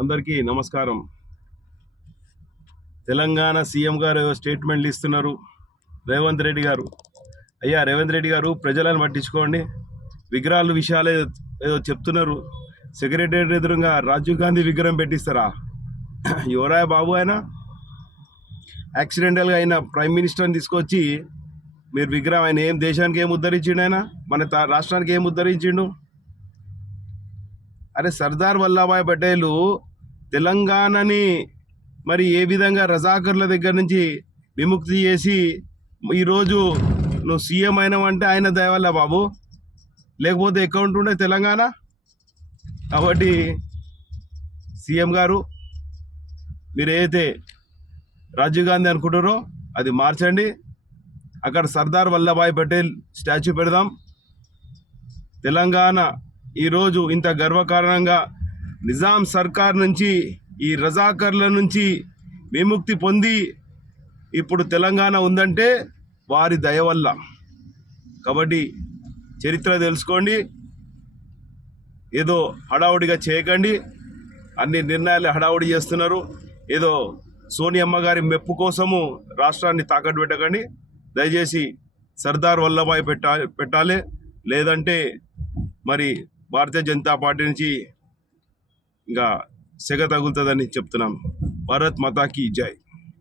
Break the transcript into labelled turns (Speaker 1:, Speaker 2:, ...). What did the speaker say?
Speaker 1: అందరికీ నమస్కారం. తెలంగాణ సీఎం గారు స్టేట్మెంట్లు ఇస్తున్నారు. రేవంత్ రెడ్డి గారు. అయ్యా రేవంత్ రెడ్డి గారు ప్రజలను పట్టించుకోండి. విగ్రహాలు విషయాలు ఏదో- చెప్తున్నారు. సెక్రటరీ ఎదురుగా రాజీవ్ గాంధీ విగ్రహం పెట్టిస్తారా? యువరాయ బాబు ఆయన? యాక్సిడెంటల్గా అయిన ప్రైమ్ మినిస్టర్ని తీసుకొచ్చి మీరు విగ్రహం ఆయన ఏం దేశానికి ఏం ఉద్ధరించిండు ఆయన? మన తా- రాష్ట్రానికి ఏం ఉద్ధరించిండు? అరే సర్దార్ వల్లభాయ్ పటేల్ తెలంగాణని మరి ఏ విధంగా రజాకర్ల దగ్గర నుంచి విముక్తి చేసి ఈరోజు నువ్వు సీఎం అయినావంటే ఆయన దయవల్ల బాబు. లేకపోతే అకౌంట్ ఉండే తెలంగాణ? కాబట్టి సీఎం గారు మీరు ఏదైతే రాజీవ్ గాంధీ అనుకుంటారో అది మార్చండి. అక్కడ సర్దార్ వల్లభాయ్ పటేల్ స్టాచ్యూ పెడదాం. తెలంగాణ ఈరోజు ఇంత గర్వకారణంగా నిజాం సర్కార్ నుంచి ఈ రజాకర్ల నుంచి విముక్తి పొంది ఇప్పుడు తెలంగాణ ఉందంటే వారి దయ వల్ల. కాబట్టి చరిత్ర తెలుసుకోండి. ఏదో హడావుడిగా చేయకండి. అన్ని నిర్ణయాలు హడావుడి చేస్తున్నారు. ఏదో సోనియమ్మ గారి మెప్పు కోసము రాష్ట్రాన్ని తాకట్టు పెట్టకండి. దయచేసి సర్దార్ వల్లభాయ్ పెట్టా పెట్టాలి. లేదంటే మరి భారతీయ జనతా పార్టీ నుంచి ఇంకా సెగ తగులుతుందని చెప్తున్నాం. భారత్ మతాకి జై.